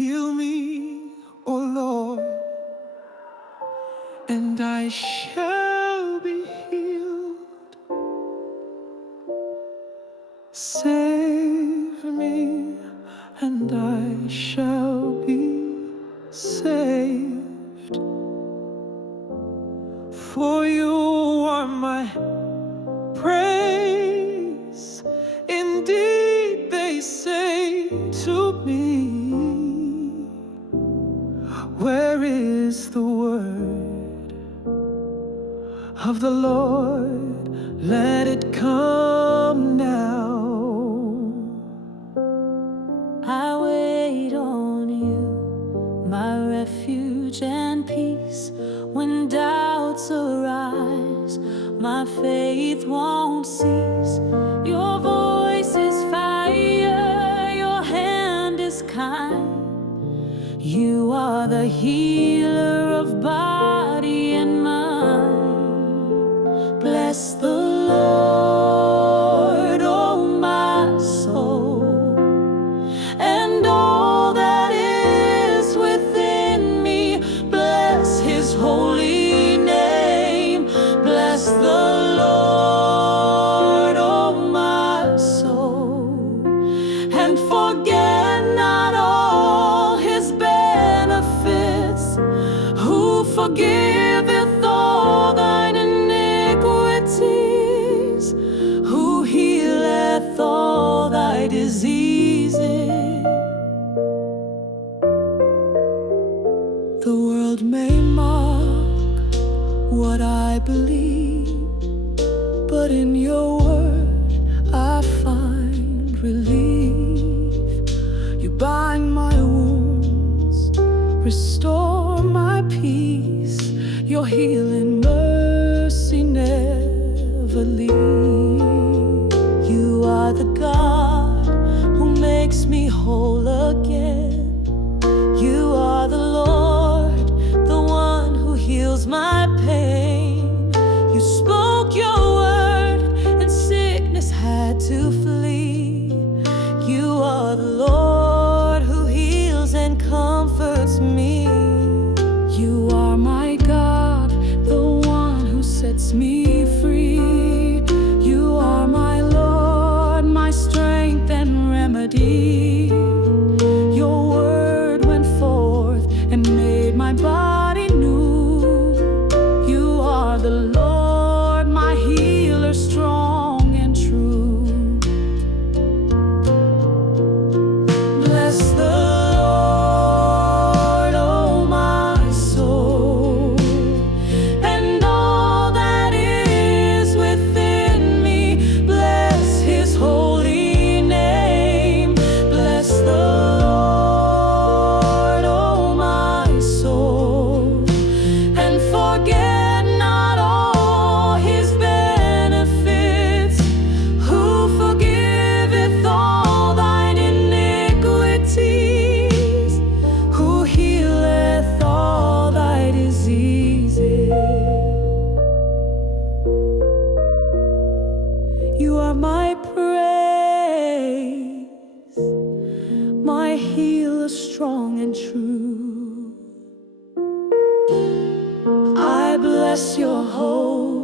Heal me, O Lord, and I shall be healed. Save me, and I shall be saved. For you are my praise. Indeed, they say to me, where is the word of the Lord? Let it come now. I wait on you, my refuge and peace. When doubts arise, my faith won't cease. Your voice is fire, your hand is kind. You are the healer of body and mind. Bless the Lord, oh my soul, and all that is within me. Bless his holy name. Bless the Lord, oh my soul, and forget not all his benefits, who forgiveth all thine iniquities, who healeth all thy diseases. The world may mock what I believe, but in your word I find relief. You bind my wounds, restore my peace. Your healing mercy never leaves. You are the God who makes me whole again. You are the Lord, the one who heals my pain. You spoke your word and sickness had to flee. You are the Lord who heals and comforts me. You are my God, the one who sets me free. You are my Lord, my strength and remedy. Your word went forth and made my body new. You are the Lord, my healer, strong and true. Bless the Lord, oh my soul, and all that is within me. Bless his holy name. Bless the Lord, oh my soul, and forget not all his benefits, who forgiveth all thine iniquities, who healeth all thy diseases. You are my praise, my healer, strong and true. I bless your holy